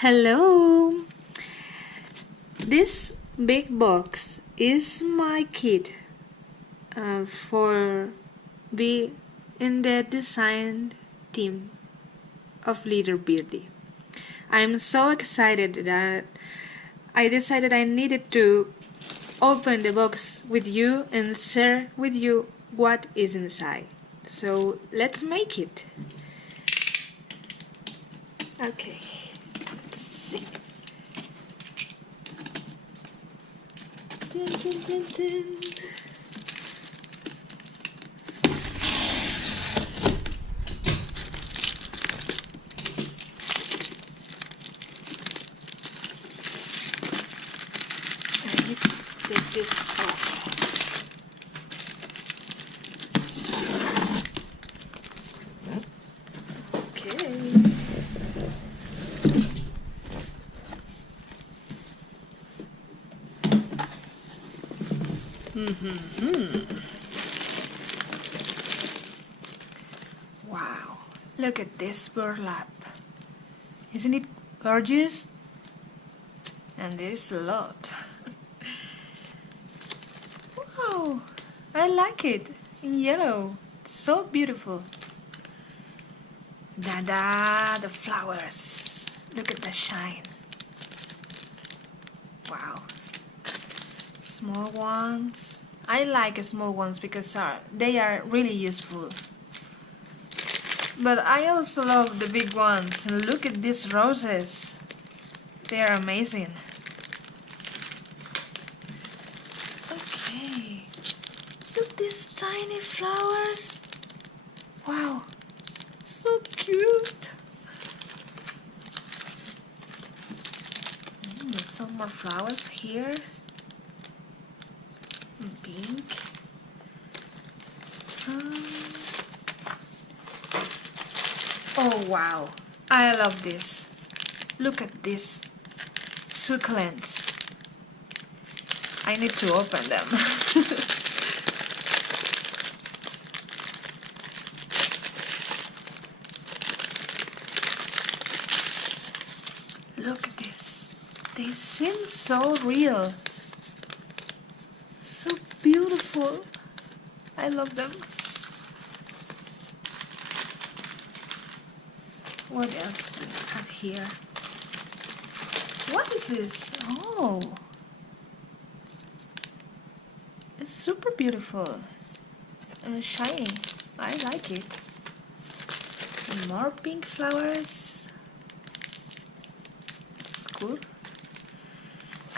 Hello! This big box is my kit for be in the design team of leader Birdie. I'm so excited that I decided I needed to open the box with you and share with you what is inside. So let's make it. Okay. Dun, dun, dun, dun. I need to take this off. Okay. Wow, look at this burlap. Isn't it gorgeous? And there's a lot. Wow, I like it in yellow. It's so beautiful. Da-da, the flowers. Look at the shine. Wow. Small ones. I like small ones because they are really useful. But I also love the big ones. And look at these roses. They are amazing. Okay. Look at these tiny flowers. Wow. So cute. There's some more flowers here. Pink. Oh wow, I love this. Look at this succulents. I need to open them. Look at this. They seem so real. So beautiful. I love them. What else do we have here? What is this? Oh, it's super beautiful and shiny. I like it. And more pink flowers. It's cool.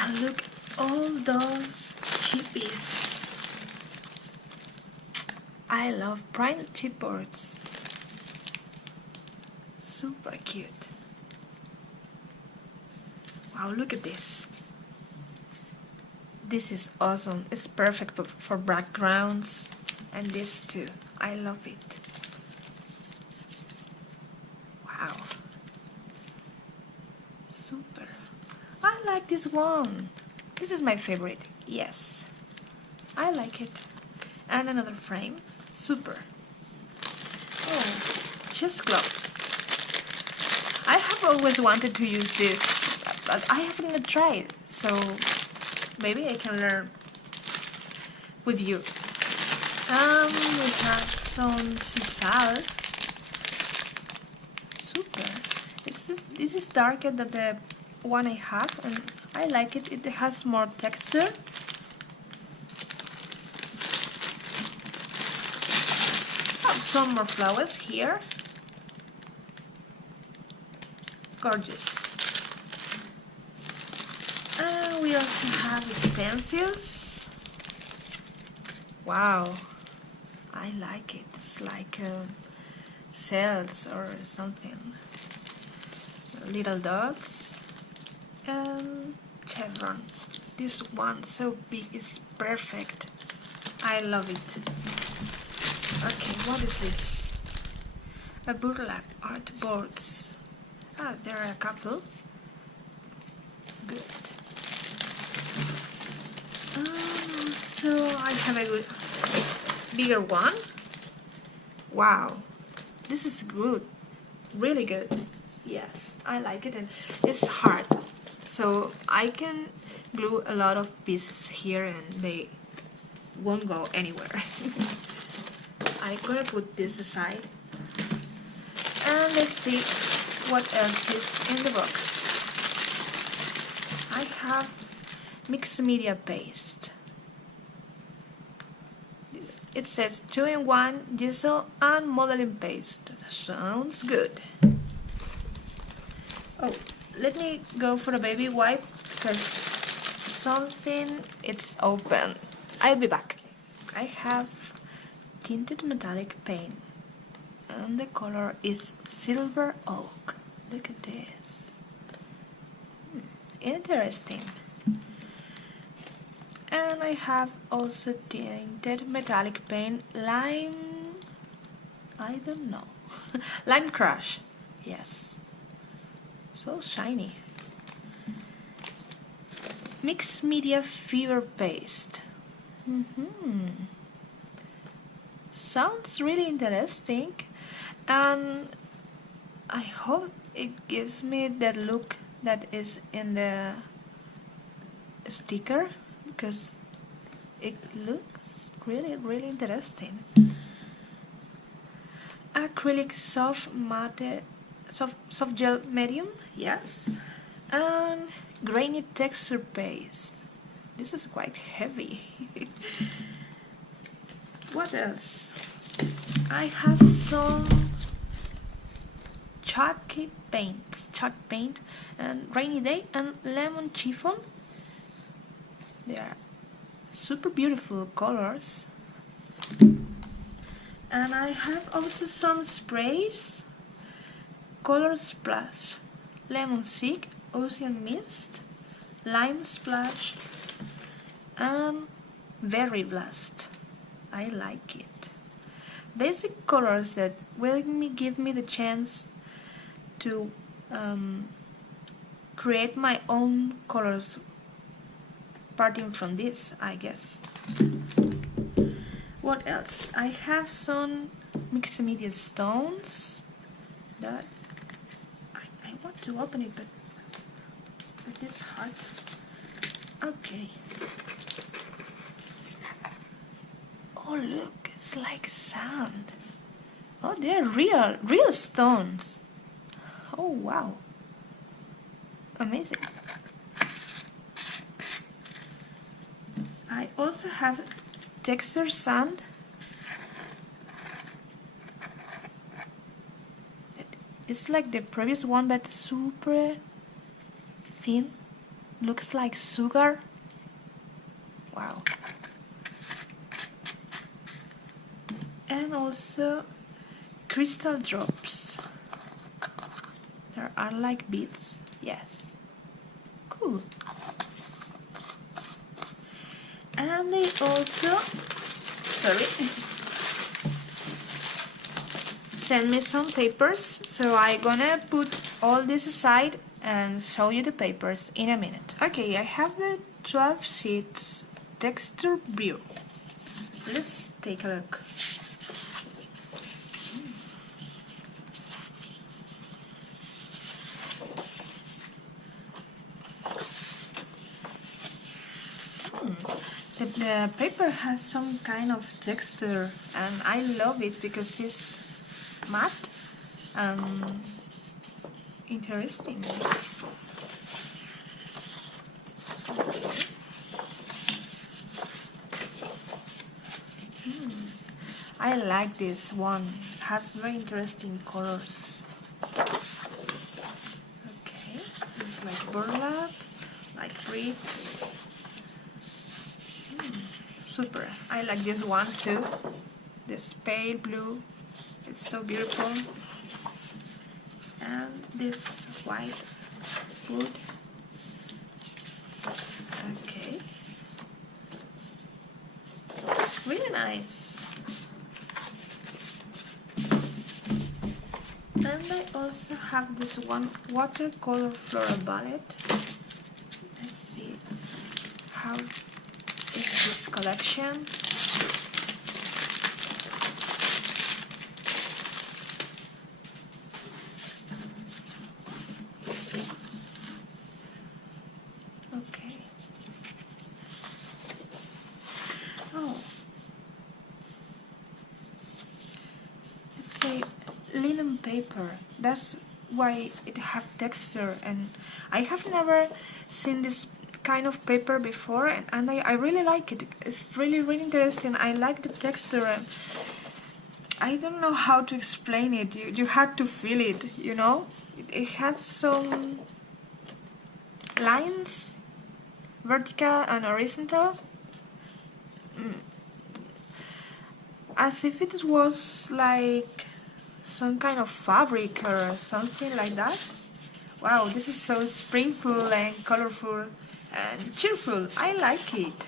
And look at all those chippies. I love prime chipboards. Super cute. Wow, look at this. This is awesome. It's perfect for backgrounds. And this too. I love it. Wow. Super. I like this one. This is my favorite. Yes. I like it. And another frame. Super. Oh, chest glove. I have always wanted to use this, but I haven't tried, so maybe I can learn with you. We have some sisal. Super. This is darker than the one I have, and I like it. It has more texture. Have some more flowers here. Gorgeous. We also have stencils. Wow, I like it. It's like cells or something. Little dots and chevron. This one so big is perfect. I love it. Okay, what is this? A burlap art boards. Oh, there are a couple. Good. So I have a bigger one. Wow, this is good. Really good. Yes, I like it, and it's hard, so I can glue a lot of pieces here and they won't go anywhere. I'm gonna put this aside, and let's see what else is in the box. I have mixed media paste. It says 2-in-1 gesso and modeling paste. Sounds good. Oh, let me go for a baby wipe because something it's open. I'll be back. I have tinted metallic paint and the color is silver oak. Look at this. Interesting. And I have also tinted metallic paint lime, I don't know, lime crush, yes, so shiny. Mixed media fever paste. Sounds really interesting, and I hope it gives me that look that is in the sticker, because it looks really interesting. Acrylic soft gel medium, yes, and grainy texture paste. This is quite heavy. What else? I have some chalk paint, and rainy day and lemon chiffon. They are super beautiful colors. And I have also some sprays. Color Splash, Lemon Seek, Ocean Mist, Lime Splash, and Berry Blast. I like it. Basic colors that will give me the chance to create my own colors starting from this, I guess. What else? I have some mixed media stones that I want to open it, but it's hard. Okay. Oh look, it's like sand. Oh, they're real stones. Oh wow. Amazing. I also have texture sand. It's like the previous one, but super thin. Looks like sugar. Wow. And also crystal drops. There are like beads. Yes. Cool. And they also, send me some papers, so I'm gonna put all this aside and show you the papers in a minute. Okay, I have the 12 sheets texture bureau. Let's take a look. The paper has some kind of texture and I love it because it's matte and interesting. I like this one, have very interesting colors. Okay, it's like burlap, like bricks. Super, I like this one too. This pale blue, it's so beautiful. And this white wood. Okay, really nice. And I also have this one watercolor floral palette. Let's see how is this collection. paper. That's why it have texture, and I have never seen this kind of paper before, and I really like it. It's really interesting. I like the texture, and I don't know how to explain it. You have to feel it, you know? It has some lines, vertical and horizontal, as if it was like some kind of fabric or something like that. Wow, this is so springful and colorful and cheerful. I like it.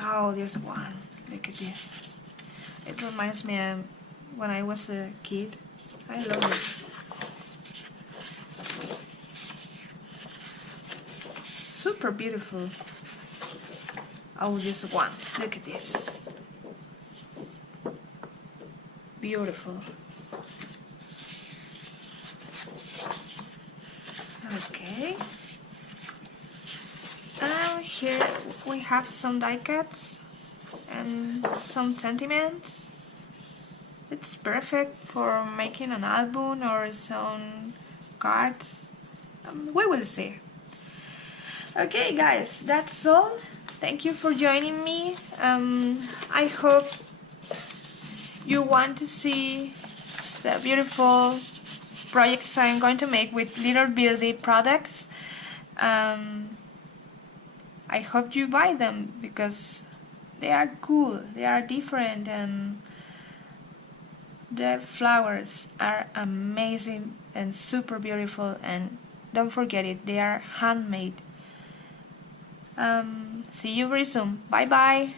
Oh, this one. Look at this. It reminds me of when I was a kid. I love it. Super beautiful. Oh, this one. Look at this. Beautiful. Okay. And here we have some die cuts and some sentiments. It's perfect for making an album or some cards. We will see. Okay, guys, that's all. Thank you for joining me. I hope you want to see the beautiful projects I'm going to make with little Birdie products. I hope you buy them because they are cool, they are different, and the flowers are amazing and super beautiful, and don't forget it, they are handmade. See you very soon. Bye bye.